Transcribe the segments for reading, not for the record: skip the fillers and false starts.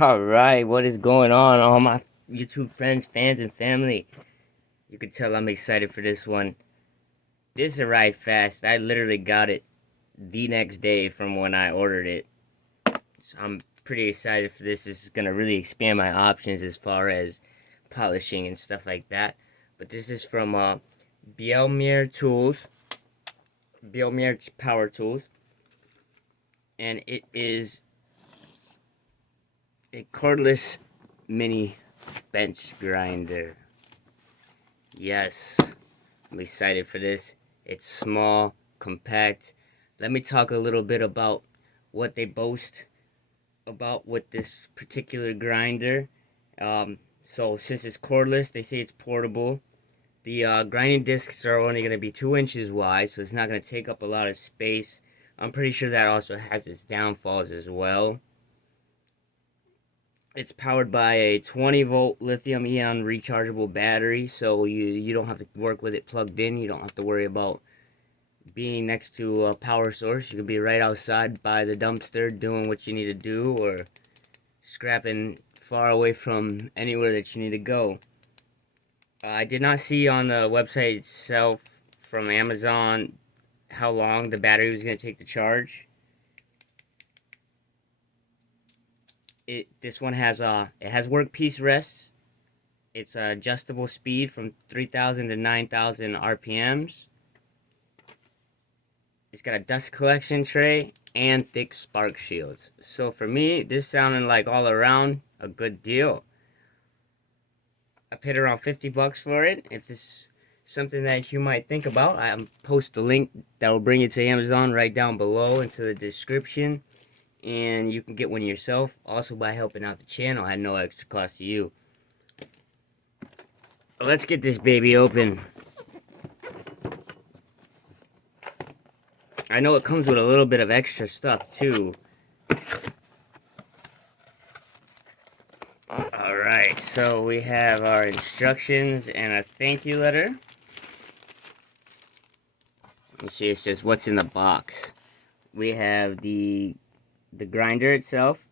Alright, what is going on, all my YouTube friends, fans, and family? You can tell I'm excited for this one. This arrived fast. I literally got it the next day from when I ordered it. So I'm pretty excited for this. This is going to really expand my options as far as polishing and stuff like that. But this is from Bielmeier Tools. Bielmeier Power Tools. And it is a cordless mini bench grinder. Yes, I'm excited for this. It's small, compact. Let me talk a little bit about what they boast about with this particular grinder. So since it's cordless, they say it's portable. The grinding discs are only going to be 2 inches wide, so it's not going to take up a lot of space. I'm pretty sure that also has its downfalls as well. It's powered by a 20-volt lithium-ion rechargeable battery, so you don't have to work with it plugged in. You don't have to worry about being next to a power source. You can be right outside by the dumpster doing what you need to do, or scrapping far away from anywhere that you need to go. I did not see on the website itself from Amazon how long the battery was going to take to charge. This one has it has workpiece rests. It's adjustable speed from 3,000 to 9,000 RPMs. It's got a dust collection tray and thick spark shields. So for me, this sounded like all around a good deal. I paid around 50 bucks for it. If this is something that you might think about, I'll post the link that will bring you to Amazon right down below into the description. And you can get one yourself, also by helping out the channel at no extra cost to you. Let's get this baby open. I know it comes with a little bit of extra stuff too. Alright, so we have our instructions and a thank you letter. You see it says what's in the box. We have the grinder itself,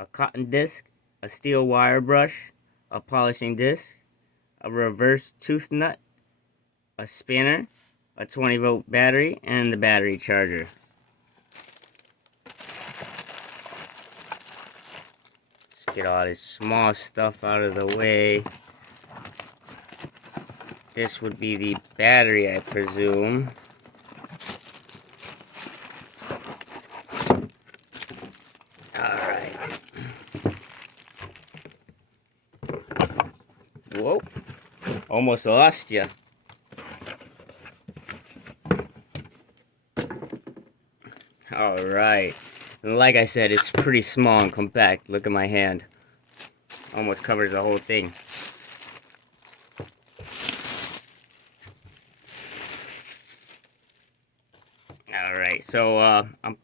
a cotton disc, a steel wire brush, a polishing disc, a reverse tooth nut, a spanner, a 20-volt battery, and the battery charger. Let's get all this small stuff out of the way. This would be the battery, I presume. Alright. Whoa. Almost lost ya. Alright. Like I said, it's pretty small and compact. Look at my hand. Almost covers the whole thing. Alright, so I'm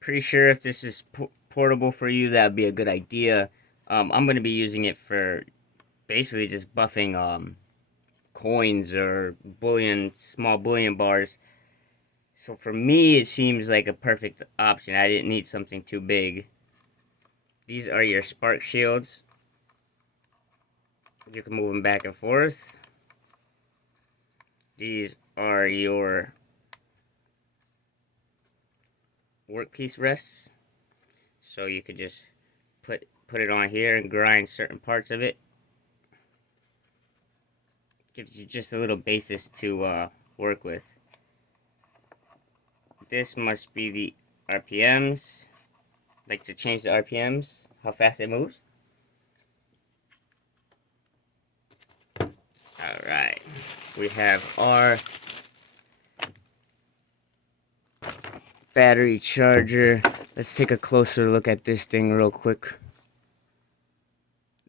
pretty sure if this is portable for you, that would be a good idea. I'm going to be using it for basically just buffing coins or small bullion bars. So for me, it seems like a perfect option. I didn't need something too big. These are your spark shields. You can move them back and forth. These are your workpiece rests. So you could just put it on here and grind certain parts of it. Gives you just a little basis to work with. This must be the RPMs. Like to change the RPMs, how fast it moves. Alright, we have our battery charger. Let's take a closer look at this thing real quick.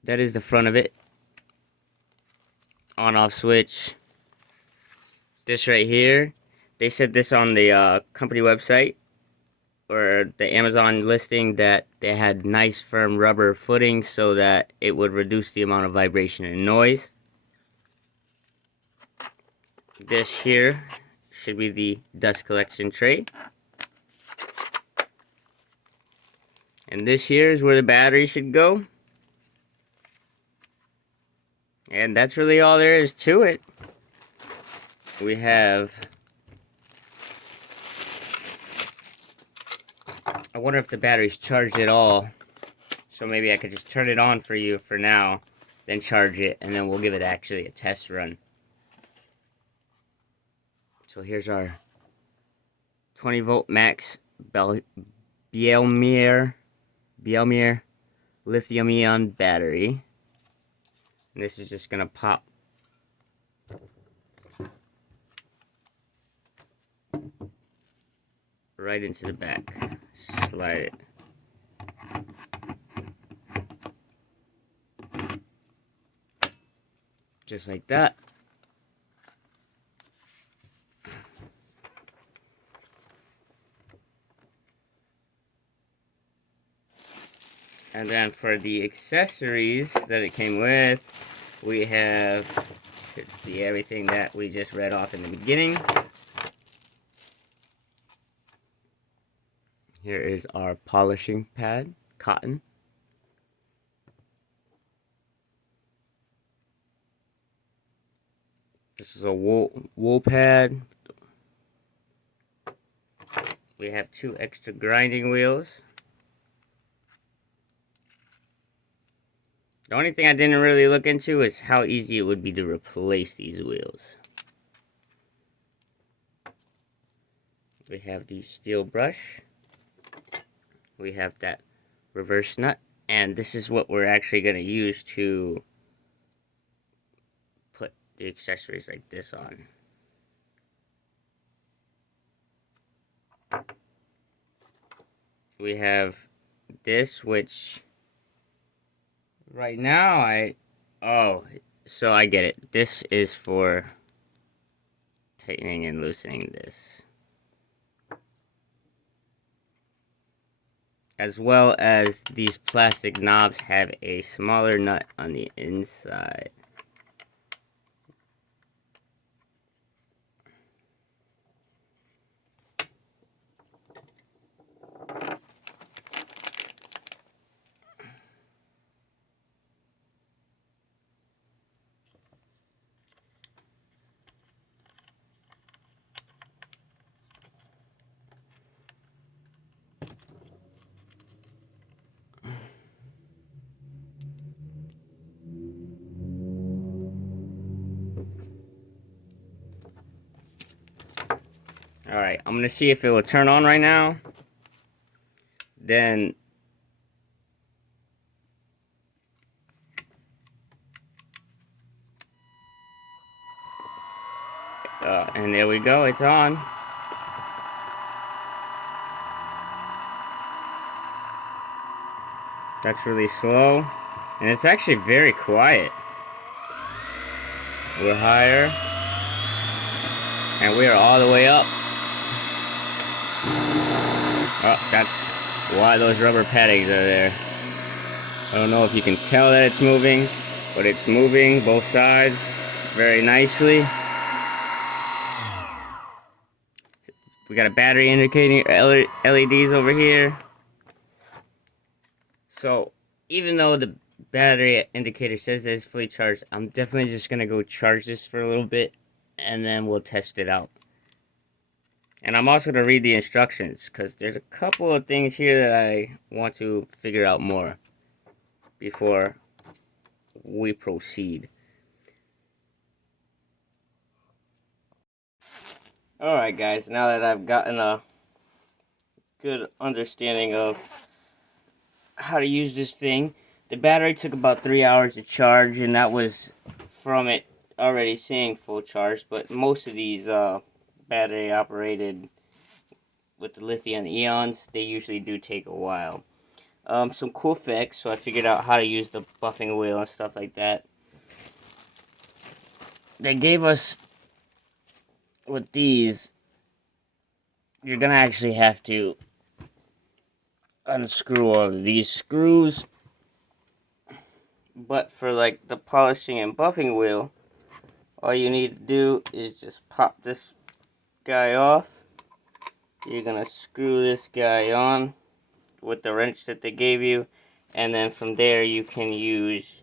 That is the front of it. On-off switch. This right here, they said this on the company website or the Amazon listing that they had nice firm rubber footing so that it would reduce the amount of vibration and noise. This here should be the dust collection tray. And this here is where the battery should go. And that's really all there is to it. We have... I wonder if the battery's charged at all. So maybe I could just turn it on for you for now, then charge it, and then we'll give it actually a test run. So here's our 20 volt max Bielmeier lithium ion battery. And this is just gonna pop right into the back. Slide it. Just like that. And then for the accessories that it came with, we have, should be everything that we just read off in the beginning. Here is our polishing pad, cotton. This is a wool pad. We have 2 extra grinding wheels. The only thing I didn't really look into is how easy it would be to replace these wheels. We have the steel brush. We have that reverse nut. And this is what we're actually going to use to put the accessories like this on. We have this, which right now so I get it. This is for tightening and loosening this. As well as these plastic knobs have a smaller nut on the inside. Alright, I'm gonna see if it will turn on right now. Then and there we go, it's on. That's really slow. And it's actually very quiet. We're higher. And we are all the way up. Oh, that's why those rubber paddings are there. I don't know if you can tell that it's moving, but it's moving both sides very nicely. We got a battery indicating LEDs over here. So even though the battery indicator says that it's fully charged, I'm definitely just gonna go charge this for a little bit and then we'll test it out. And I'm also gonna read the instructions because there's a couple of things here that I want to figure out more before we proceed. Alright guys, now that I've gotten a good understanding of how to use this thing, the battery took about 3 hours to charge, and that was from it already saying full charge, but most of these battery operated with the lithium ions, they usually do take a while. Some cool facts, so I figured out how to use the buffing wheel and stuff like that. They gave us, with these, you're gonna actually have to unscrew all of these screws, but for like the polishing and buffing wheel, all you need to do is just pop this guy off. You're gonna screw this guy on with the wrench that they gave you, and then from there you can use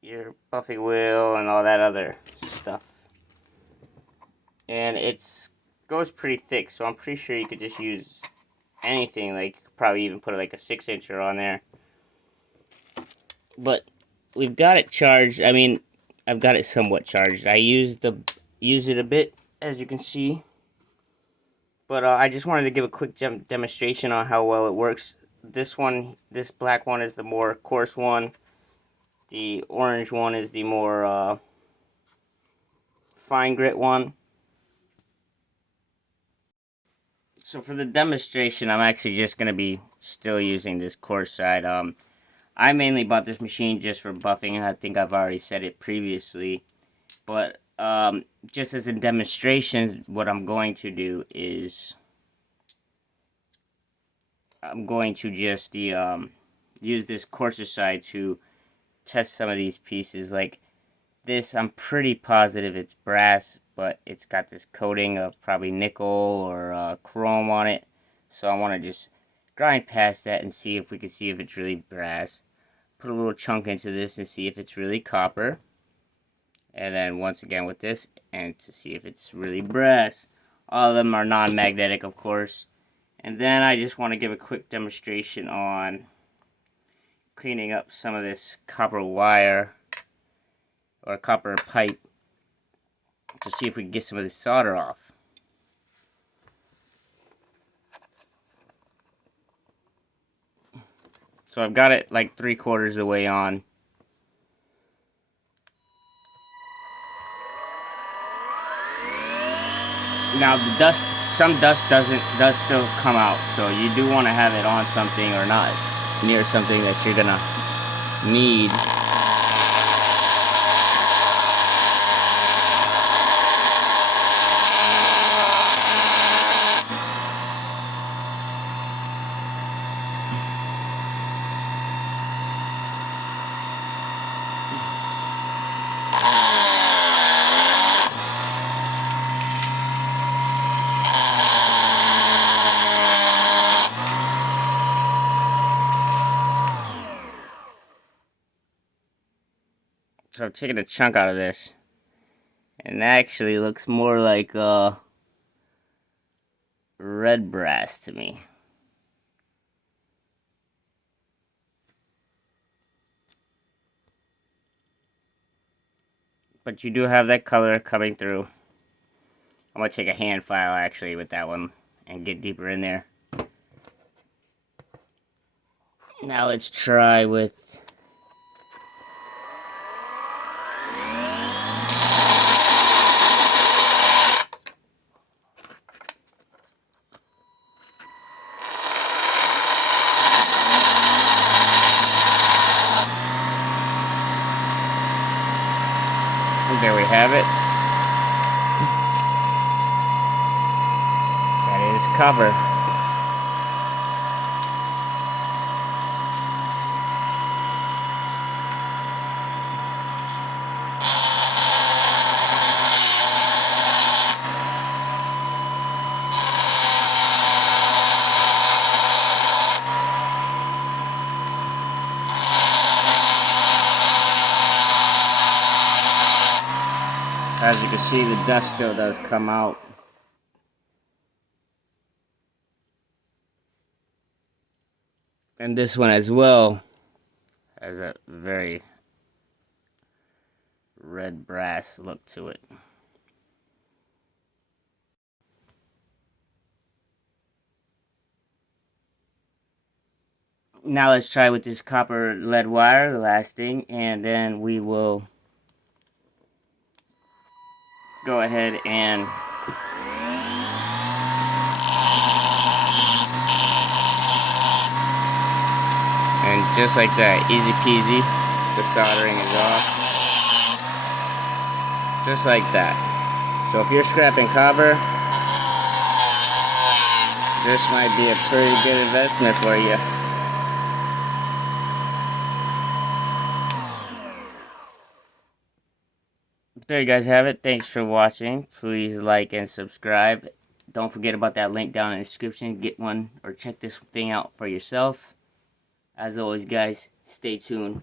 your buffing wheel and all that other stuff. And it's goes pretty thick, so I'm pretty sure you could just use anything. Like, probably even put like a 6-incher on there. But we've got it charged. I mean, I've got it somewhat charged. I use it a bit, as you can see. But I just wanted to give a quick demonstration on how well it works. This black one is the more coarse one. The orange one is the more fine grit one. So for the demonstration, I'm actually just going to be still using this coarse side. I mainly bought this machine just for buffing, and I think I've already said it previously. But just as a demonstration, what I'm going to do is I'm going to just use this coarser side to test some of these pieces. Like this, I'm pretty positive it's brass, but it's got this coating of probably nickel or chrome on it. So I want to just grind past that and see if we can see if it's really brass. Put a little chunk into this and see if it's really copper. And then once again with this, and to see if it's really brass. All of them are non-magnetic, of course. And then I just want to give a quick demonstration on cleaning up some of this copper wire or copper pipe to see if we can get some of this solder off. So I've got it like 3/4 of the way on. Now the dust, some dust does still come out, so you do want to have it on something or not near something that you're gonna need. So I've taken a chunk out of this, and it actually looks more like red brass to me. But you do have that color coming through. I'm going to take a hand file actually with that one and get deeper in there. Now let's try with there we have it. That is copper. As you can see, the dust still does come out. And this one as well has a very red brass look to it. Now let's try with this copper lead wire, the last thing, and then we will go ahead and just like that, easy peasy, the soldering is off. Just like that. So if you're scrapping copper, this might be a pretty good investment for you. There you guys have it. Thanks for watching. Please like and subscribe Don't forget about that link down in the description. Get one or check this thing out for yourself. As always, guys, stay tuned.